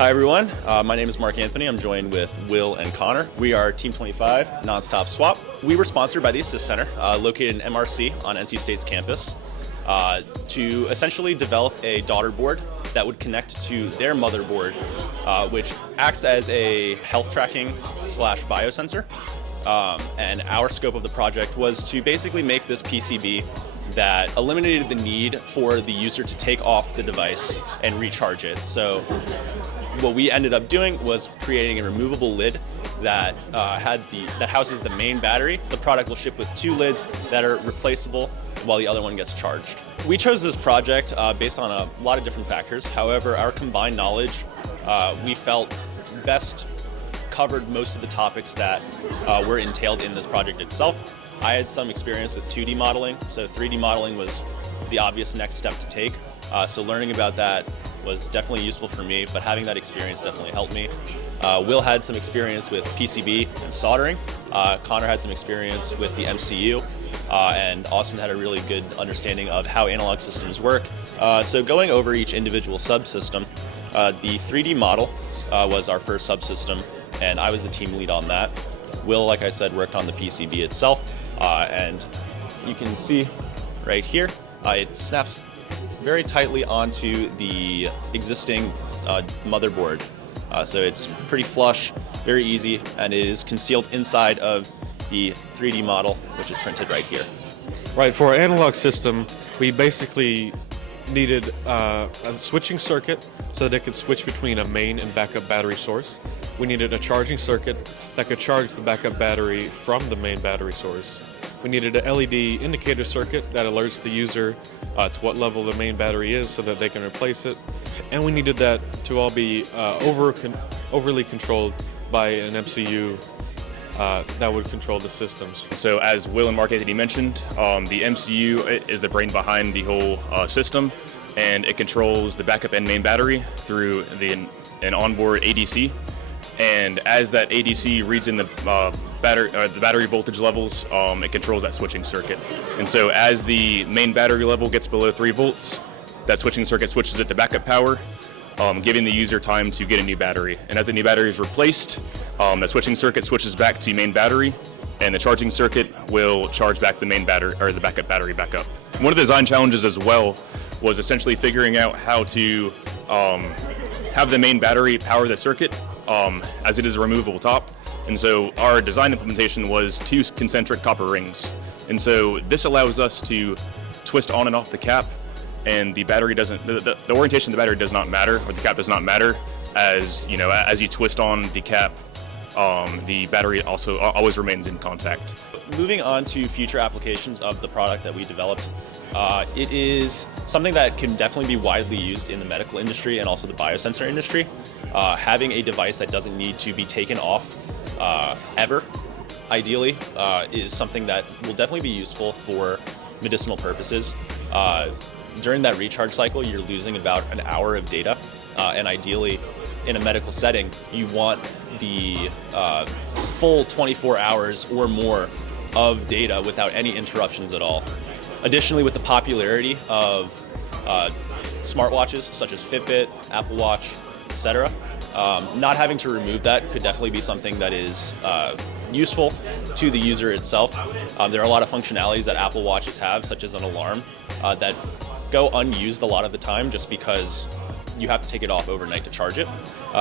Hi everyone, my name is Mark Anthony. I'm joined with Will and Connor. We are Team 25, NONSTOP SWAP. We were sponsored by the Assist Center, located in MRC on NC State's campus, to essentially develop a daughterboard that would connect to their motherboard, which acts as a health tracking / biosensor. And our scope of the project was to basically make this PCB that eliminated the need for the user to take off the device and recharge it. So what we ended up doing was creating a removable lid that that houses the main battery. The product will ship with 2 lids that are replaceable while the other one gets charged. We chose this project based on a lot of different factors. However, our combined knowledge, we felt best covered most of the topics that were entailed in this project itself. I had some experience with 2D modeling, so 3D modeling was the obvious next step to take. So learning about that was definitely useful for me, but having that experience definitely helped me. Will had some experience with PCB and soldering. Connor had some experience with the MCU, and Austin had a really good understanding of how analog systems work. So going over each individual subsystem, the 3D model was our first subsystem, and I was the team lead on that. Will, like I said, worked on the PCB itself, and you can see right here, it snaps very tightly onto the existing motherboard. So it's pretty flush, very easy, and it is concealed inside of the 3D model, which is printed right here. Right, for our analog system, we basically needed a switching circuit so that it could switch between a main and backup battery source. We needed a charging circuit that could charge the backup battery from the main battery source. We needed an LED indicator circuit that alerts the user to what level the main battery is so that they can replace it. And we needed that to all be overly controlled by an MCU that would control the systems. So as Will and Mark Anthony mentioned, the MCU is the brain behind the whole system, and it controls the backup and main battery through an onboard ADC. And as that ADC reads in the battery voltage levels, it controls that switching circuit. And so as the main battery level gets below 3 volts, that switching circuit switches it to backup power, giving the user time to get a new battery. And as the new battery is replaced, the switching circuit switches back to main battery, and the charging circuit will charge back the main battery, or the backup battery back up. One of the design challenges as well was essentially figuring out how to have the main battery power the circuit, as it is a removable top. And so our design implementation was 2 concentric copper rings. And so this allows us to twist on and off the cap, and the battery doesn't, the orientation of the battery does not matter, or the cap does not matter, as you know, as you twist on the cap, the battery also always remains in contact. Moving on to future applications of the product that we developed, it is something that can definitely be widely used in the medical industry and also the biosensor industry. Having a device that doesn't need to be taken off ever, ideally, is something that will definitely be useful for medicinal purposes. During that recharge cycle, you're losing about an hour of data, and ideally, in a medical setting, you want the full 24 hours or more of data without any interruptions at all. Additionally, with the popularity of smartwatches such as Fitbit, Apple Watch, etc., not having to remove that could definitely be something that is useful to the user itself. There are a lot of functionalities that Apple Watches have, such as an alarm, that go unused a lot of the time just because you have to take it off overnight to charge it.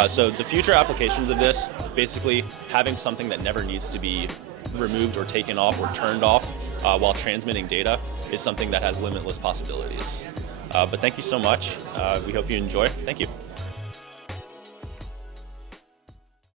So the future applications of this, basically having something that never needs to be removed or taken off or turned off while transmitting data, is something that has limitless possibilities. But thank you so much. We hope you enjoy. Thank you.